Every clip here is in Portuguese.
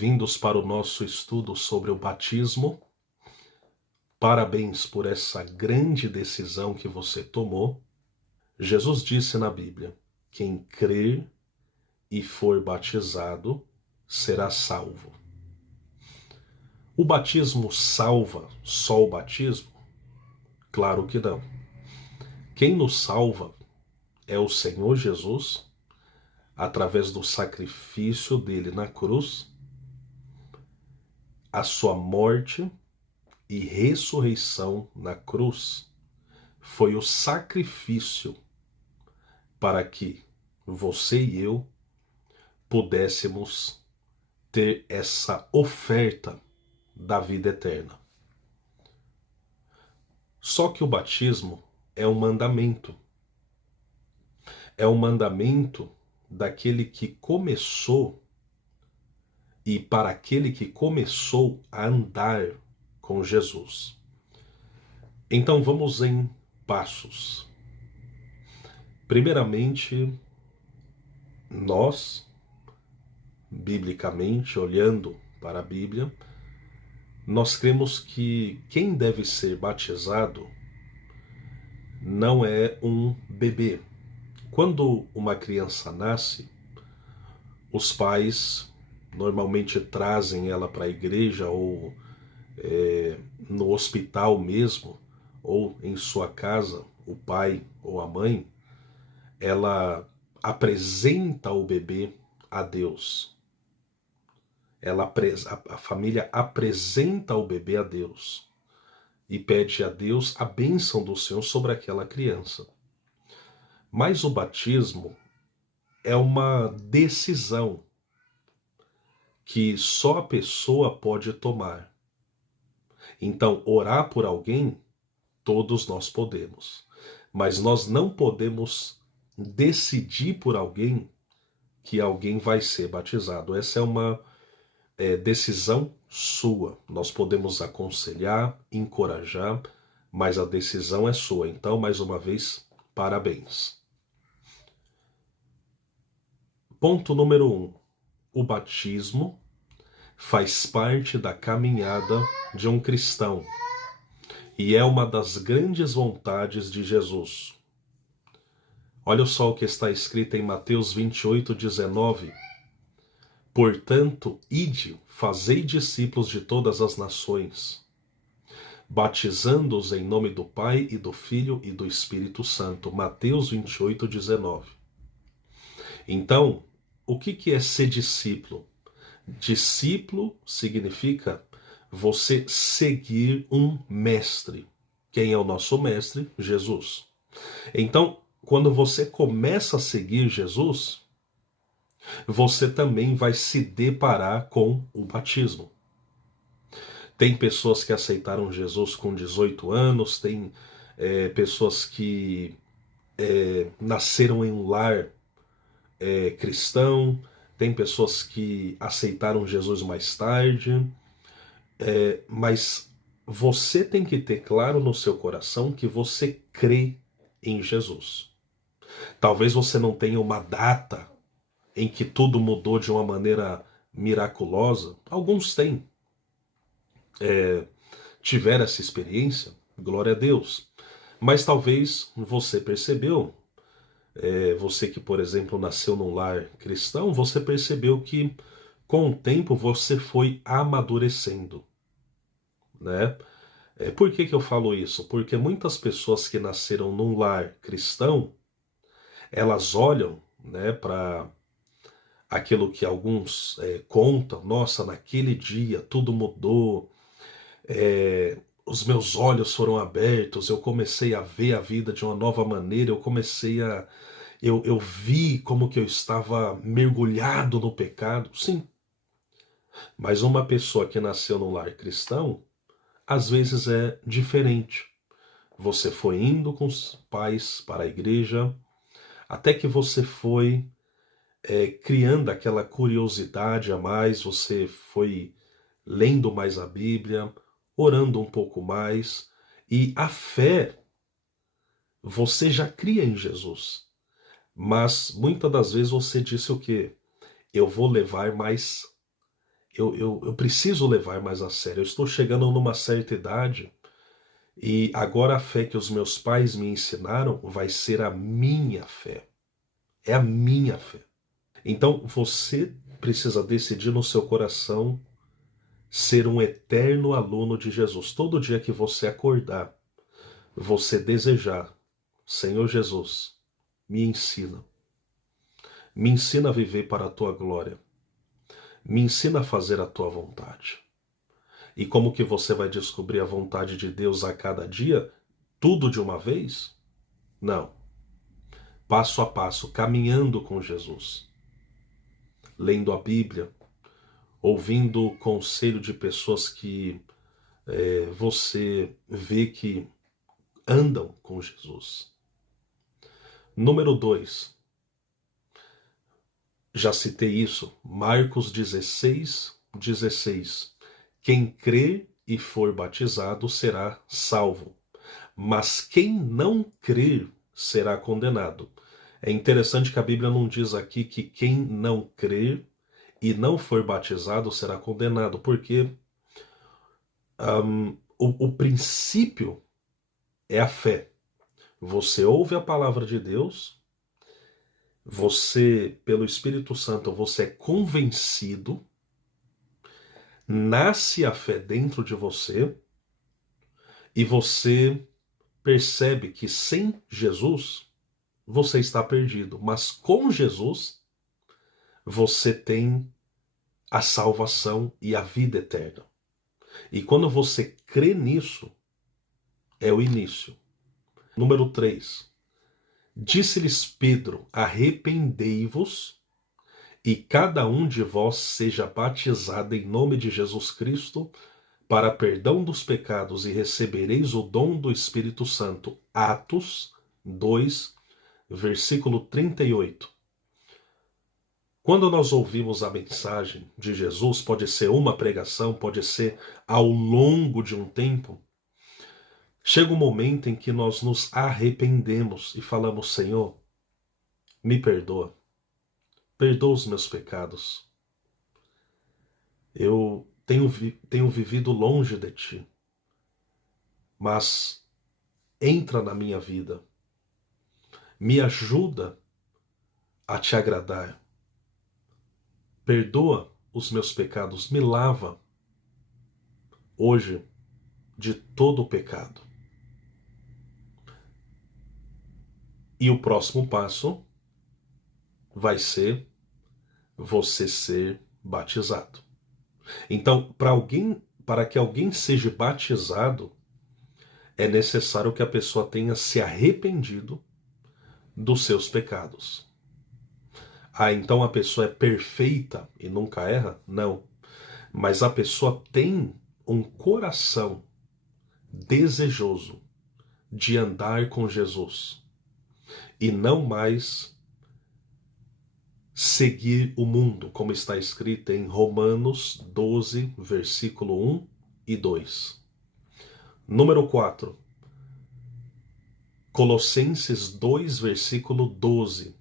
bem-vindos para o nosso estudo sobre o batismo. Parabéns por essa grande decisão que você tomou. Jesus disse na Bíblia: quem crer e for batizado será salvo. O batismo salva só o batismo? Claro que não. Quem nos salva é o Senhor Jesus, através do sacrifício dele na cruz, a sua morte e ressurreição na cruz. Foi o sacrifício para que você e eu pudéssemos ter essa oferta da vida eterna. Só que o batismo é um mandamento. É um mandamento daquele que começou e para aquele que começou a andar com Jesus. Então vamos em passos. Primeiramente, nós, biblicamente, olhando para a Bíblia, nós cremos que quem deve ser batizado não é um bebê. Quando uma criança nasce, os pais normalmente trazem ela para a igreja ou no hospital mesmo, ou em sua casa, o pai ou a mãe, ela apresenta o bebê a Deus. A família apresenta o bebê a Deus e pede a Deus a bênção do Senhor sobre aquela criança. Mas o batismo é uma decisão que só a pessoa pode tomar. Então, orar por alguém, todos nós podemos. Mas nós não podemos decidir por alguém que alguém vai ser batizado. Essa é uma decisão sua. Nós podemos aconselhar, encorajar, mas a decisão é sua. Então, mais uma vez, parabéns. Ponto número 1. O batismo faz parte da caminhada de um cristão e é uma das grandes vontades de Jesus. Olha só o que está escrito em Mateus 28:19. Portanto, ide, fazei discípulos de todas as nações, batizando-os em nome do Pai e do Filho e do Espírito Santo. Mateus 28:19. Então, o que é ser discípulo? Discípulo significa você seguir um mestre. Quem é o nosso mestre? Jesus. Então, quando você começa a seguir Jesus, você também vai se deparar com o batismo. Tem pessoas que aceitaram Jesus com 18 anos, tem pessoas que nasceram em um lar cristão, tem pessoas que aceitaram Jesus mais tarde, mas você tem que ter claro no seu coração que você crê em Jesus. Talvez você não tenha uma data em que tudo mudou de uma maneira miraculosa. Alguns têm. Tiveram essa experiência, glória a Deus. Mas talvez você percebeu, você que, por exemplo, nasceu num lar cristão, você percebeu que com o tempo você foi amadurecendo, né? Por que eu falo isso? Porque muitas pessoas que nasceram num lar cristão, elas olham, né, para aquilo que alguns contam. Nossa, naquele dia tudo mudou, os meus olhos foram abertos, eu comecei a ver a vida de uma nova maneira, eu vi como que eu estava mergulhado no pecado. Sim, mas uma pessoa que nasceu num lar cristão, às vezes é diferente. Você foi indo com os pais para a igreja, até que você foi criando aquela curiosidade a mais, você foi lendo mais a Bíblia, orando um pouco mais, e a fé você já cria em Jesus. Mas muitas das vezes você disse o quê? Eu vou levar mais eu preciso levar mais a sério. Eu estou chegando numa certa idade e agora a fé que os meus pais me ensinaram vai ser a minha fé. É a minha fé. Então você precisa decidir no seu coração ser um eterno aluno de Jesus. Todo dia que você acordar, você desejar, Senhor Jesus, me ensina. Me ensina a viver para a tua glória. Me ensina a fazer a tua vontade. E como que você vai descobrir a vontade de Deus a cada dia? Tudo de uma vez? Não. Passo a passo, caminhando com Jesus. Lendo a Bíblia, ouvindo o conselho de pessoas que você vê que andam com Jesus. Número 2. Já citei isso. Marcos 16:16. Quem crer e for batizado será salvo, mas quem não crer será condenado. É interessante que a Bíblia não diz aqui que quem não crer e não for batizado será condenado, porque o princípio é a fé. Você ouve a palavra de Deus, você, pelo Espírito Santo, você é convencido, nasce a fé dentro de você e você percebe que sem Jesus você está perdido, mas com Jesus você tem a salvação e a vida eterna. E quando você crê nisso, é o início. Número 3. Disse-lhes Pedro: arrependei-vos e cada um de vós seja batizado em nome de Jesus Cristo para perdão dos pecados e recebereis o dom do Espírito Santo. Atos 2, versículo 38. Quando nós ouvimos a mensagem de Jesus, pode ser uma pregação, pode ser ao longo de um tempo, chega um momento em que nós nos arrependemos e falamos: Senhor, me perdoa, perdoa os meus pecados. Eu tenho vivido longe de Ti, mas entra na minha vida, me ajuda a Te agradar. Perdoa os meus pecados, me lava hoje de todo o pecado. E o próximo passo vai ser você ser batizado. Então, para que alguém seja batizado, é necessário que a pessoa tenha se arrependido dos seus pecados. Ah, então a pessoa é perfeita e nunca erra? Não. Mas a pessoa tem um coração desejoso de andar com Jesus e não mais seguir o mundo, como está escrito em Romanos 12, versículo 1 e 2. Número 4. Colossenses 2, versículo 12.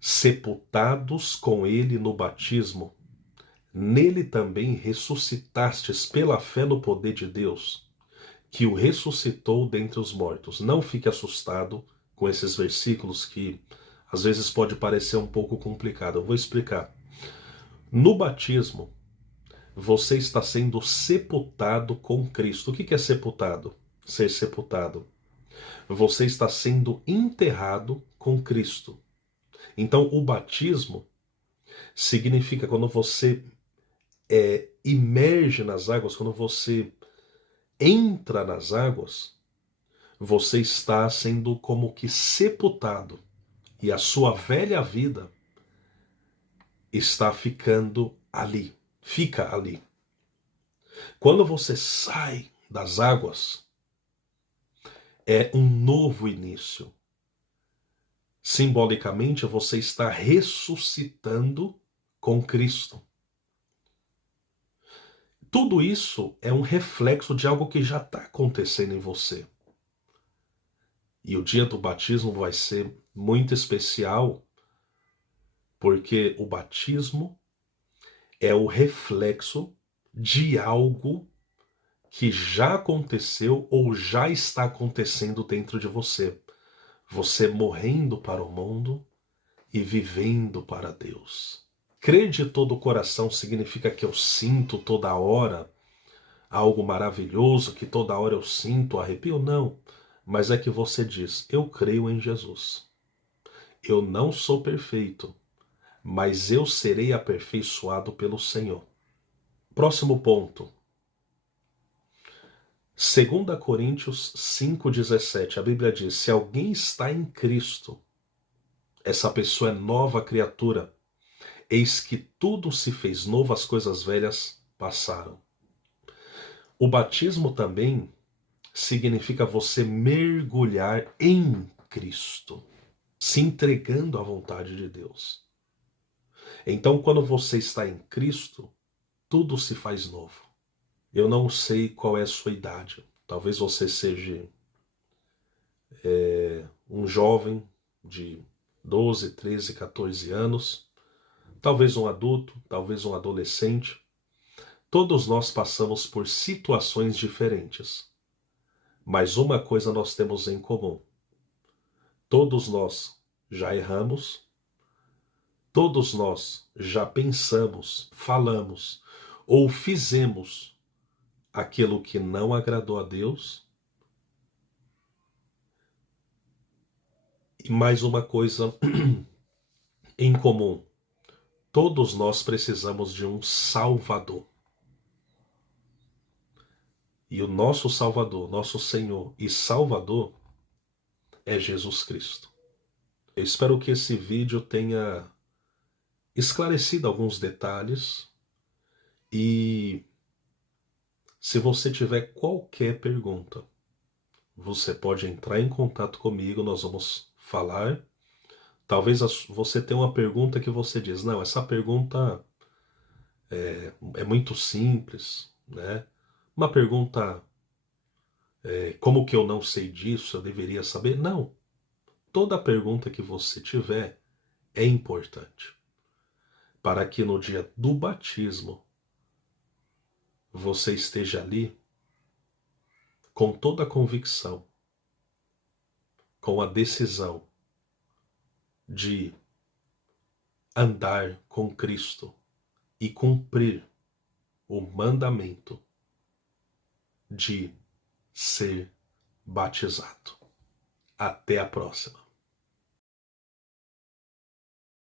Sepultados com ele no batismo, nele também ressuscitastes pela fé no poder de Deus, que o ressuscitou dentre os mortos. Não fique assustado com esses versículos que às vezes pode parecer um pouco complicado. Eu vou explicar. No batismo, você está sendo sepultado com Cristo. O que é sepultado? Ser sepultado. Você está sendo enterrado com Cristo. Então, o batismo significa quando você imerge nas águas, quando você entra nas águas, você está sendo como que sepultado. E a sua velha vida está ficando ali. Fica ali. Quando você sai das águas, é um novo início. Simbolicamente, você está ressuscitando com Cristo. Tudo isso é um reflexo de algo que já está acontecendo em você. E o dia do batismo vai ser muito especial, porque o batismo é o reflexo de algo que já aconteceu ou já está acontecendo dentro de você. Você morrendo para o mundo e vivendo para Deus. Crer de todo o coração significa que eu sinto toda hora algo maravilhoso, que toda hora eu sinto arrepio? Não. Mas é que você diz, eu creio em Jesus. Eu não sou perfeito, mas eu serei aperfeiçoado pelo Senhor. Próximo ponto. 2 Coríntios 5,17, a Bíblia diz, se alguém está em Cristo, essa pessoa é nova criatura. Eis que tudo se fez novo, as coisas velhas passaram. O batismo também significa você mergulhar em Cristo, se entregando à vontade de Deus. Então, quando você está em Cristo, tudo se faz novo. Eu não sei qual é a sua idade. Talvez você seja um jovem de 12, 13, 14 anos, talvez um adulto, talvez um adolescente. Todos nós passamos por situações diferentes, mas uma coisa nós temos em comum. Todos nós já erramos, todos nós já pensamos, falamos ou fizemos aquilo que não agradou a Deus. E mais uma coisa em comum, todos nós precisamos de um Salvador. E o nosso Salvador, nosso Senhor e Salvador é Jesus Cristo. Eu espero que esse vídeo tenha esclarecido alguns detalhes e se você tiver qualquer pergunta, você pode entrar em contato comigo, nós vamos falar. Talvez você tenha uma pergunta que você diz, não, essa pergunta é muito simples, né? Uma pergunta, como que eu não sei disso, eu deveria saber? Não. Toda pergunta que você tiver é importante para que no dia do batismo você esteja ali com toda a convicção, com a decisão de andar com Cristo e cumprir o mandamento de ser batizado. Até a próxima.